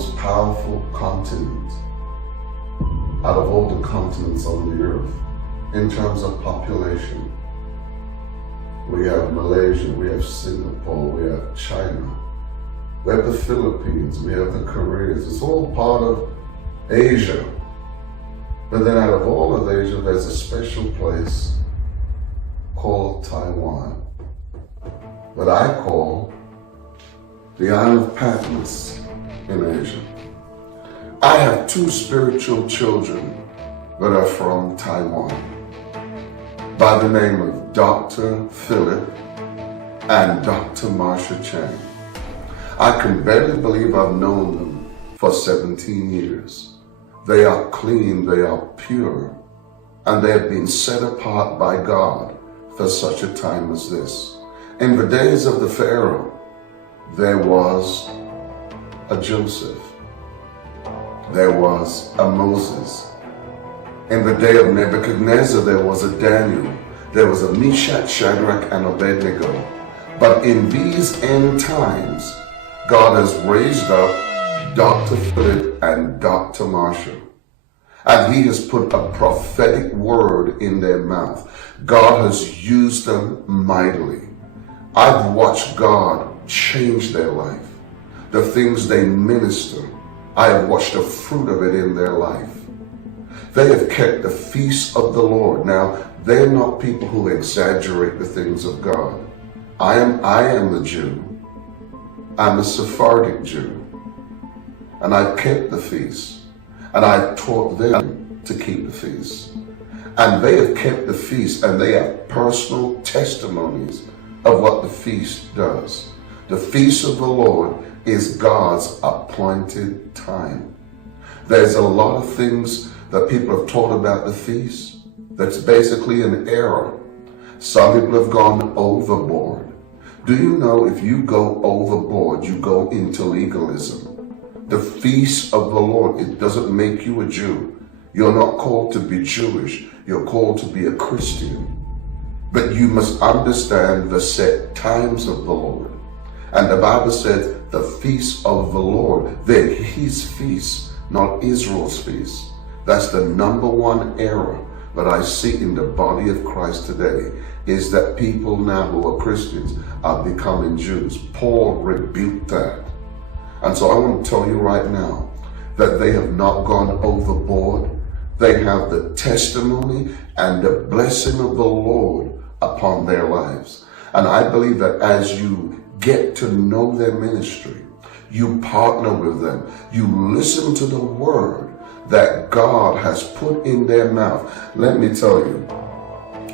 most powerful continent out of all the continents on the earth in terms of population. We have Malaysia, we have Singapore, we have China, we have the Philippines, we have the Koreans. It's all part of Asia. But then out of all of Asia, there's a special place called Taiwan, that I call the Isle of Patmos in Asia. I have two spiritual children that are from Taiwan by the name of Dr. Philip and Dr. Marsha Chang. I can barely believe I've known them for 17 years. They are clean, they are pure, and they have been set apart by God for such a time as this. In the days of the Pharaoh, there was a Joseph. There was a Moses. In the day of Nebuchadnezzar, there was a Daniel. There was a Meshach, Shadrach, and Abednego. But in these end times, God has raised up Dr. Philip and Dr. Marsha. And he has put a prophetic word in their mouth. God has used them mightily. I've watched God change their life. The things they minister, I have watched the fruit of it in their life. They have kept the feast of the Lord. Now, they're not people who exaggerate the things of God. I am the Jew. I'm a Sephardic Jew. And I've kept the feast. And I've taught them to keep the feast. And they have kept the feast, and they have personal testimonies of what the feast does. The feast of the Lord is God's appointed time. There's a lot of things that people have taught about the feast that's basically an error. Some people have gone overboard. Do you know if you go overboard, you go into legalism? The feast of the Lord, it doesn't make you a Jew. You're not called to be Jewish. You're called to be a Christian. But you must understand the set times of the Lord. And the Bible says the feast of the Lord, they're his feast, not Israel's feast. That's the number one error that I see in the body of Christ today, is that people now who are Christians are becoming Jews. Paul rebuked that. And so I want to tell you right now that they have not gone overboard. They have the testimony and the blessing of the Lord upon their lives. And I believe that as you get to know their ministry, you partner with them, you listen to the word that God has put in their mouth. Let me tell you,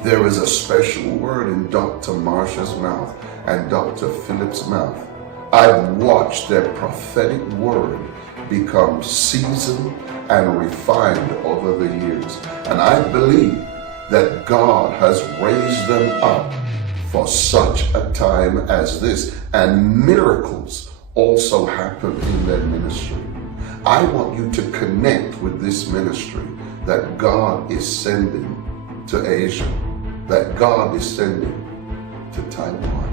there is a special word in Dr. Marsha's mouth and Dr. Philip's mouth. I've watched their prophetic word become seasoned and refined over the years. And I believe that God has raised them up for such a time as this. And miracles also happen in their ministry. I want you to connect with this ministry that God is sending to Asia, that God is sending to Taiwan.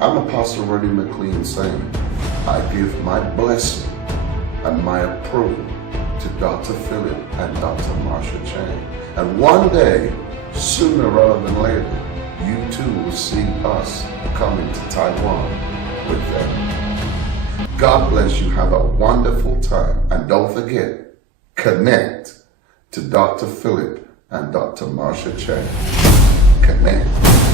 I'm Apostle Renny McLean saying, I give my blessing and my approval to Dr. Philip and Dr. Marsha Chang. And one day, sooner rather than later, you too will see us coming to Taiwan with them. God bless you. Have a wonderful time. And don't forget, connect to Dr. Philip and Dr. Marsha Chang. Connect.